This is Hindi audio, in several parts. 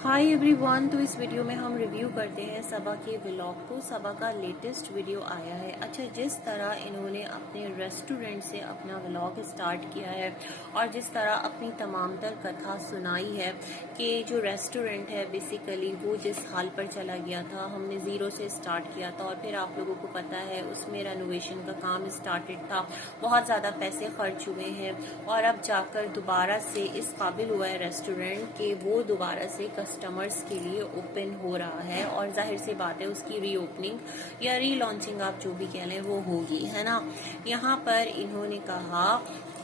Hi everyone. तो इस वीडियो में हम रिव्यू करते हैं सबा के व्लॉग को। सबा का लेटेस्ट वीडियो आया है। अच्छा, जिस तरह इन्होंने अपने रेस्टोरेंट से अपना व्लॉग स्टार्ट किया है और जिस तरह अपनी तमामतर कथा सुनाई है कि जो रेस्टोरेंट है बेसिकली वो जिस हाल पर चला गया था, हमने ज़ीरो से स्टार्ट किया था और फिर आप लोगों को पता है उसमें रेनोवेशन का काम स्टार्टेड था, बहुत ज़्यादा पैसे खर्च हुए हैं और अब जाकर दोबारा से इस काबिल हुआ है रेस्टोरेंट कि वो दोबारा से कस्टमर्स के लिए ओपन हो रहा है और जाहिर सी बात है उसकी रीओपनिंग या रीलॉन्चिंग आप जो भी कह लें वो होगी, है ना। यहाँ पर इन्होंने कहा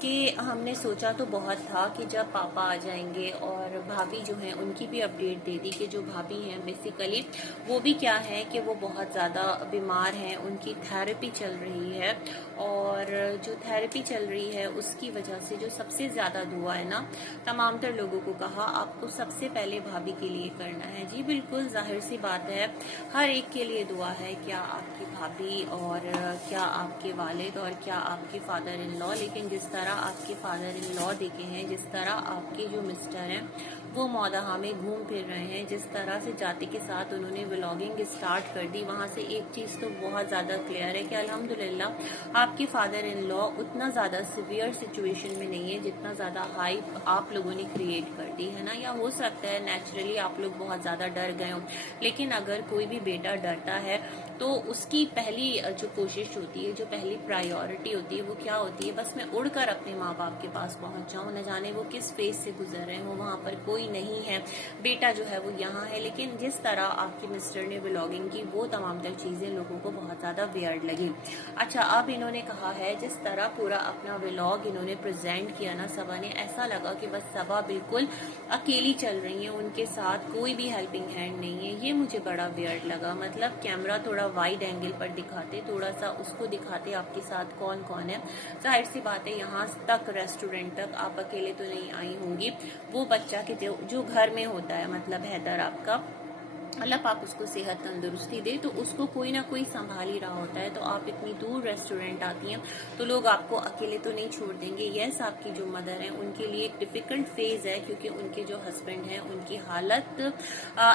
कि हमने सोचा तो बहुत था कि जब पापा आ जाएंगे, और भाभी जो है उनकी भी अपडेट दे दी कि जो भाभी हैं बेसिकली वो भी क्या है कि वो बहुत ज़्यादा बीमार हैं, उनकी थेरेपी चल रही है और जो थेरेपी चल रही है उसकी वजह से जो सबसे ज़्यादा दुआ है ना, तमाम तर लोगों को कहा आपको सबसे पहले भाभी के लिए करना है। जी बिल्कुल, जाहिर सी बात है, हर एक के लिए दुआ है, क्या आपकी भाभी और क्या आपके वालिद और क्या आपके फादर इन लॉ। लेकिन जिस तरह आपके फादर इन लॉ देखे हैं, जिस तरह आपके जो मिस्टर हैं वो मौदहा में घूम फिर रहे हैं, जिस तरह से जाति के साथ उन्होंने व्लॉगिंग स्टार्ट कर दी, वहां से एक चीज तो बहुत ज्यादा क्लियर है कि अल्हम्दुलिल्लाह आपके फादर इन लॉ उतना ज्यादा सिवियर सिचुएशन में नहीं है जितना ज्यादा हाइप आप लोगों ने क्रिएट कर दी है ना। या हो सकता है नेचुरली आप लोग बहुत ज्यादा डर गए हो, लेकिन अगर कोई भी बेटा डरता है तो उसकी पहली जो कोशिश होती है, जो पहली प्रायोरिटी होती है वो क्या होती है, बस मैं उड़कर अपने माँ बाप के पास पहुंच जाऊं, न जाने वो किस फेज से गुजर रहे हो, वहां पर कोई नहीं है, बेटा जो है वो यहाँ है। लेकिन जिस तरह आपके मिस्टर ने व्लॉगिंग की वो तमाम तर चीजें लोगों को बहुत ज्यादा वियर्ड लगी। अच्छा, अब इन्होंने कहा है जिस तरह पूरा अपना व्लॉग इन्होंने प्रेजेंट किया ना सबा ने, ऐसा लगा कि बस सबा बिल्कुल अकेली चल रही है, उनके साथ कोई भी हेल्पिंग हैंड नहीं है। ये मुझे बड़ा वियर्ड लगा। मतलब कैमरा थोड़ा वाइड एंगल पर दिखाते, थोड़ा सा उसको दिखाते आपके साथ कौन कौन है। जाहिर सी बात है यहाँ तक रेस्टोरेंट तक आप अकेले तो नहीं आई होंगी, वो बच्चा के जो घर में होता है, मतलब हैदर आपका, अल्लाह पाक उसको सेहत तंदुरुस्ती दे, तो उसको कोई ना कोई संभाल ही रहा होता है। तो आप इतनी दूर रेस्टोरेंट आती हैं तो लोग आपको अकेले तो नहीं छोड़ देंगे। यस, आपकी जो मदर है उनके लिए एक डिफिकल्ट फेज है क्योंकि उनके जो हस्बैंड हैं उनकी हालत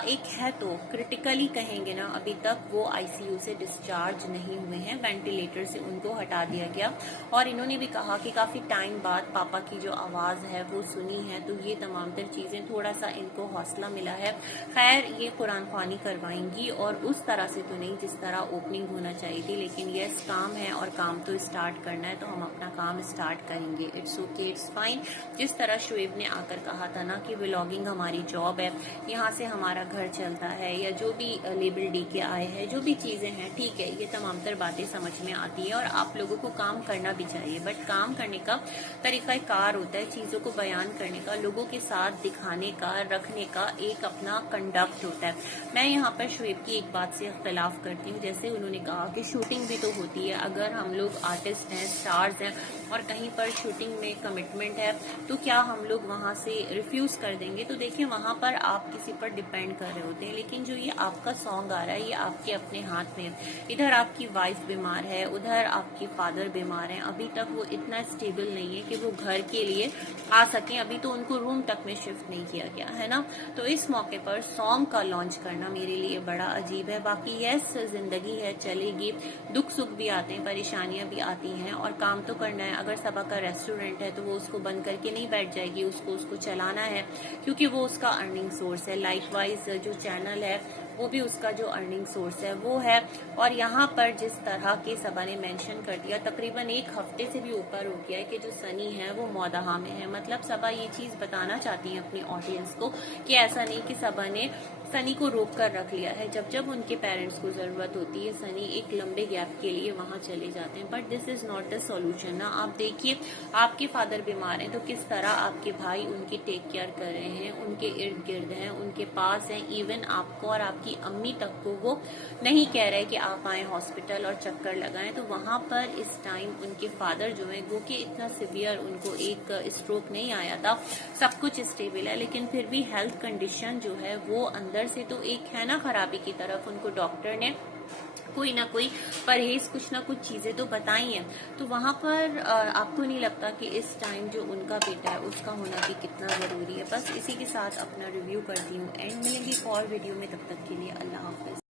एक है तो क्रिटिकली कहेंगे ना, अभी तक वो आईसीयू से डिस्चार्ज नहीं हुए हैं, वेंटिलेटर से उनको हटा दिया गया। और इन्होंने भी कहा कि काफी टाइम बाद पापा की जो आवाज है वो सुनी है, तो ये तमाम तर चीजें थोड़ा सा इनको हौसला मिला है। खैर, ये कुरान खानी करवाएंगी और उस तरह से तो नहीं जिस तरह ओपनिंग होना चाहिए थी, लेकिन यस काम है और काम तो स्टार्ट करना है, तो हम अपना काम स्टार्ट करेंगे। It's okay, it's fine. जिस तरह शुएब ने आकर कहा था ना कि व्लॉगिंग हमारी जॉब है, यहाँ से हमारा घर चलता है, या जो भी लेबल डी के आए हैं, जो भी चीजें हैं, ठीक है, ये तमाम तर बातें समझ में आती है और आप लोगों को काम करना भी चाहिए, बट काम करने का तरीका कार होता है, चीजों को बयान करने का, लोगों के साथ दिखाने का, रखने का एक अपना कंडक्ट होता है। मैं यहाँ पर शुएब की एक बात से इख्तलाफ करती हूँ। जैसे उन्होंने कहा कि शूटिंग भी तो होती है, अगर हम लोग आर्टिस्ट हैं, स्टार्स हैं और कहीं पर शूटिंग में कमिटमेंट है तो क्या हम लोग वहां से रिफ्यूज कर देंगे? तो देखिए, वहां पर आप किसी पर डिपेंड कर रहे होते हैं, लेकिन जो ये आपका सॉन्ग आ रहा है ये आपके अपने हाथ में है। इधर आपकी वाइफ बीमार है, उधर आपके फादर बीमार हैं, अभी तक वो इतना स्टेबल नहीं है कि वो घर के लिए आ सकें, अभी तो उनको रूम तक में शिफ्ट नहीं किया गया है ना। तो इस मौके पर सॉन्ग का लॉन्च करना मेरे लिए बड़ा अजीब है। बाकी यस, जिंदगी है, चलेगी, दुख सुख भी आते हैं, परेशानियां भी आती हैं और काम तो करना है। अगर सबा का रेस्टोरेंट है तो वो उसको बंद करके नहीं बैठ जाएगी, उसको चलाना है क्योंकि वो उसका अर्निंग सोर्स है। लाइकवाइज जो चैनल है वो भी उसका जो अर्निंग सोर्स है वो है। और यहाँ पर जिस तरह के सबा ने मेंशन कर दिया, तकरीबन एक हफ्ते से भी ऊपर हो गया है कि जो सनी है वो मौदहा में है। मतलब सबा ये चीज बताना चाहती है अपनी ऑडियंस को कि ऐसा नहीं कि सबा ने सनी को रोक कर रख लिया है। जब जब उनके पेरेंट्स को जरूरत होती है सनी एक लंबे गैप के लिए वहां चले जाते हैं, but this is not the solution ना। आप देखिए, आपके फादर बीमार हैं तो किस तरह आपके भाई उनकी टेक केयर कर रहे हैं, उनके इर्द गिर्द हैं, उनके पास हैं, इवन आपको और आपकी अम्मी तक को वो नहीं कह रहे कि आप आए हॉस्पिटल और चक्कर लगाएं। तो वहां पर इस टाइम उनके फादर जो है, वो कि इतना सिवियर उनको एक स्ट्रोक नहीं आया था, सब कुछ स्टेबल है, लेकिन फिर भी हेल्थ कंडीशन जो है वो अंदर से तो एक है ना खराबी की तरफ, उनको डॉक्टर ने कोई ना कोई परहेज, कुछ ना कुछ चीजें तो बताई हैं। तो वहां पर आपको नहीं लगता कि इस टाइम जो उनका बेटा है उसका होना भी कितना जरूरी है? बस इसी के साथ अपना रिव्यू करती हूँ एंड मिलेंगे एक और वीडियो में, तब तक के लिए अल्लाह हाफिज।